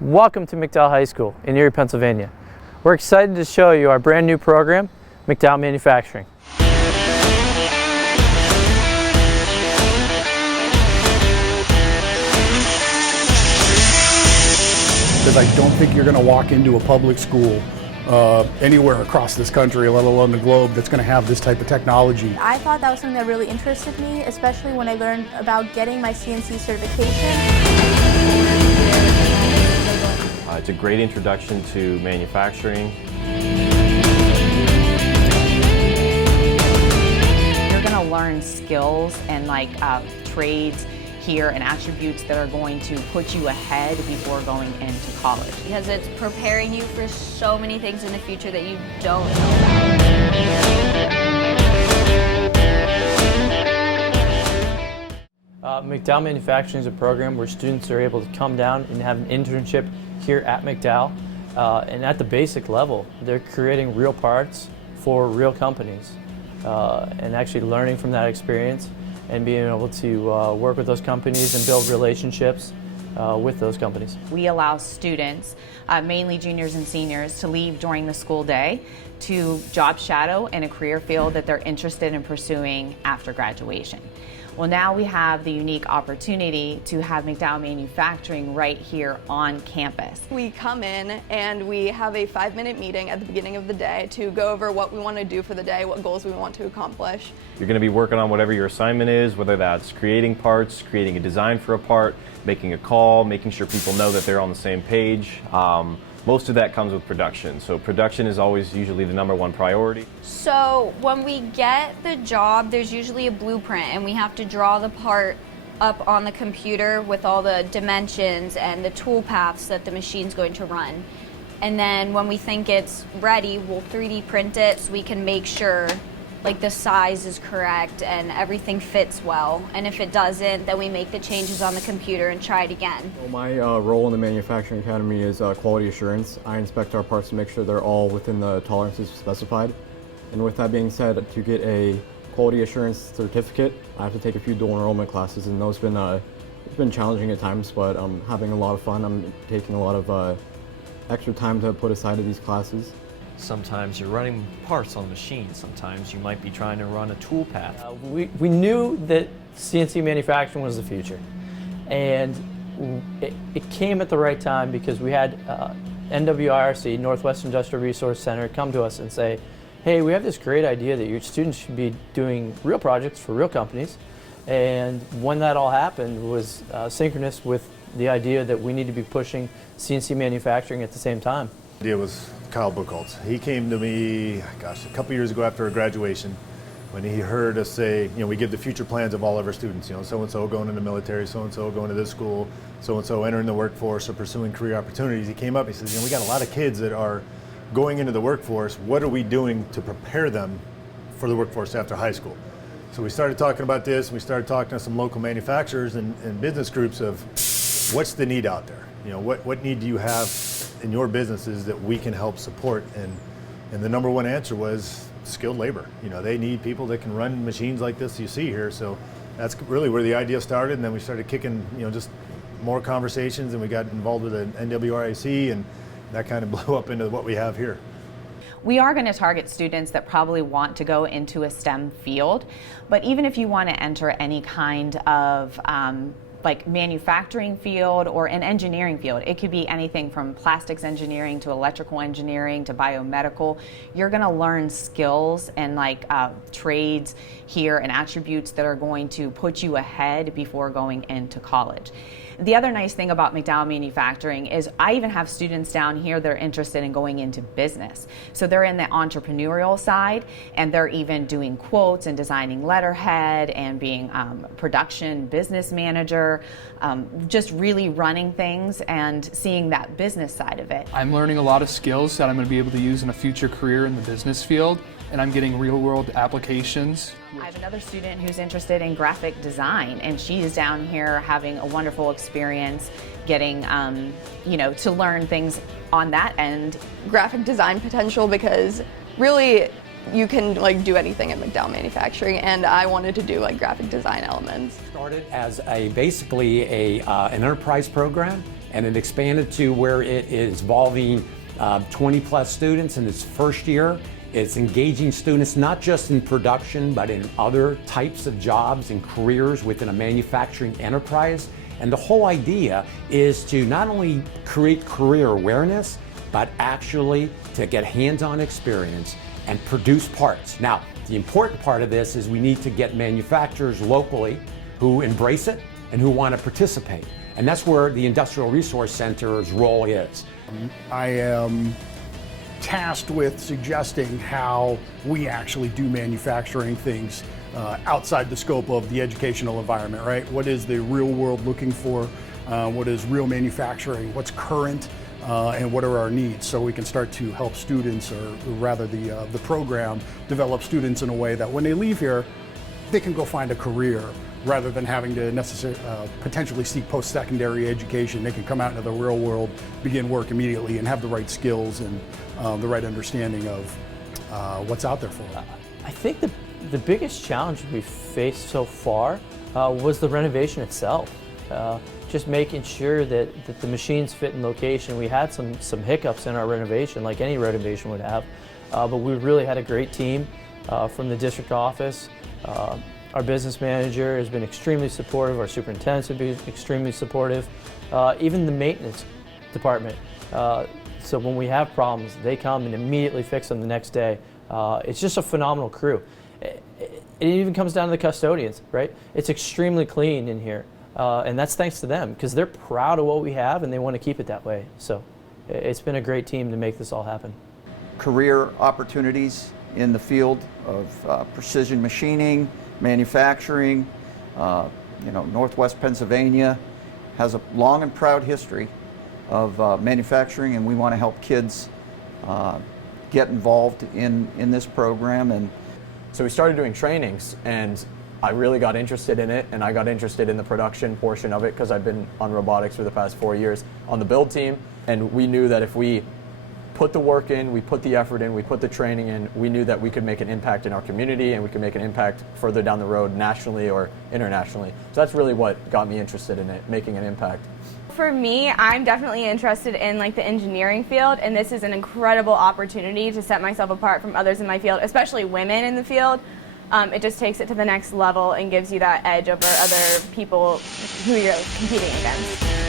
Welcome to McDowell High School in Erie, Pennsylvania. We're excited to show you our brand new program, McDowell Manufacturing. Because I don't think you're going to walk into a public school anywhere across this country, let alone the globe, that's going to have this type of technology. I thought that was something that really interested me, especially when I learned about getting my CNC certification. It's a great introduction to manufacturing. You're going to learn skills and trades here and attributes that are going to put you ahead before going into college. Because it's preparing you for so many things in the future that you don't know about. McDowell Manufacturing is a program where students are able to come down and have an internship here at McDowell. And at the basic level, they're creating real parts for real companies and actually learning from that experience and being able to work with those companies and build relationships with those companies. We allow students, mainly juniors and seniors, to leave during the school day to job shadow in a career field that they're interested in pursuing after graduation. Well, now we have the unique opportunity to have McDowell Manufacturing right here on campus. We come in and we have a 5-minute meeting at the beginning of the day to go over what we want to do for the day, what goals we want to accomplish. You're going to be working on whatever your assignment is, whether that's creating parts, creating a design for a part, making a call, making sure people know that they're on the same page. Most of that comes with production, so production is always usually the #1 priority. So when we get the job, there's usually a blueprint and we have to draw the part up on the computer with all the dimensions and the tool paths that the machine's going to run. And then when we think it's ready, we'll 3D print it so we can make sure the size is correct and everything fits well. And if it doesn't, then we make the changes on the computer and try it again. Well, my role in the Manufacturing Academy is quality assurance. I inspect our parts to make sure they're all within the tolerances specified. And with that being said, to get a quality assurance certificate, I have to take a few dual enrollment classes, and those it's been challenging at times, but I'm having a lot of fun. I'm taking a lot of extra time to put aside to these classes. Sometimes you're running parts on machines. Sometimes you might be trying to run a tool path. We knew that CNC manufacturing was the future, and it came at the right time because we had NWIRC, Northwest Industrial Resource Center, come to us and say, hey, we have this great idea that your students should be doing real projects for real companies. And when that all happened was synchronous with the idea that we need to be pushing CNC manufacturing at the same time. The idea was Kyle Buchholz. He came to me, a couple years ago after graduation, when he heard us say, we give the future plans of all of our students, so-and-so going in the military, so-and-so going to this school, so-and-so entering the workforce or pursuing career opportunities. He came up, he says, we got a lot of kids that are going into the workforce. What are we doing to prepare them for the workforce after high school? So we started talking about this, and we started talking to some local manufacturers and business groups of what's the need out there? What need do you have in your businesses that we can help support? And the #1 answer was skilled labor. They need people that can run machines like this you see here. So that's really where the idea started. And then we started kicking, just more conversations, and we got involved with the NWRAC, and that kind of blew up into what we have here. We are going to target students that probably want to go into a STEM field, but even if you want to enter any kind of manufacturing field or an engineering field, it could be anything from plastics engineering to electrical engineering to biomedical. You're going to learn skills and trades here and attributes that are going to put you ahead before going into college. The other nice thing about McDowell Manufacturing is I even have students down here that are interested in going into business. So they're in the entrepreneurial side, and they're even doing quotes and designing letterhead and being production business manager, just really running things and seeing that business side of it. I'm learning a lot of skills that I'm going to be able to use in a future career in the business field, and I'm getting real-world applications. I have another student who's interested in graphic design, and she is down here having a wonderful experience getting, to learn things on that end. Graphic design potential, because really you can do anything at McDowell Manufacturing, and I wanted to do graphic design elements. Started as basically an enterprise program, and it expanded to where it is involving 20 plus students in its first year. It's engaging students not just in production, but in other types of jobs and careers within a manufacturing enterprise. And the whole idea is to not only create career awareness, but actually to get hands-on experience and produce parts. Now, the important part of this is we need to get manufacturers locally who embrace it and who want to participate. And that's where the Industrial Resource Center's role is. I am tasked with suggesting how we actually do manufacturing things outside the scope of the educational environment, right? What is the real world looking for? What is real manufacturing? What's current? And what are our needs, so we can start to help students, or rather the program, develop students in a way that when they leave here, they can go find a career rather than having to potentially seek post-secondary education. They can come out into the real world, begin work immediately, and have the right skills and the right understanding of what's out there for them. I think the biggest challenge we've faced so far was the renovation itself. Just making sure that the machines fit in location. We had some hiccups in our renovation, like any renovation would have, but we really had a great team from the district office. Our business manager has been extremely supportive. Our superintendent's been extremely supportive. Even the maintenance department. So when we have problems, they come and immediately fix them the next day. It's just a phenomenal crew. It even comes down to the custodians, right? It's extremely clean in here. And that's thanks to them, because they're proud of what we have and they want to keep it that way. So it's been a great team to make this all happen. Career opportunities in the field of precision machining, manufacturing. Northwest Pennsylvania has a long and proud history of manufacturing, and we want to help kids get involved in this program. And so we started doing trainings, and I really got interested in it, and I got interested in the production portion of it because I've been on robotics for the past 4 years on the build team, and we knew that if we put the work in, we put the effort in, we put the training in, we knew that we could make an impact in our community and we could make an impact further down the road nationally or internationally. So that's really what got me interested in it, making an impact. For me, I'm definitely interested in the engineering field, and this is an incredible opportunity to set myself apart from others in my field, especially women in the field. It just takes it to the next level and gives you that edge over other people who you're competing against.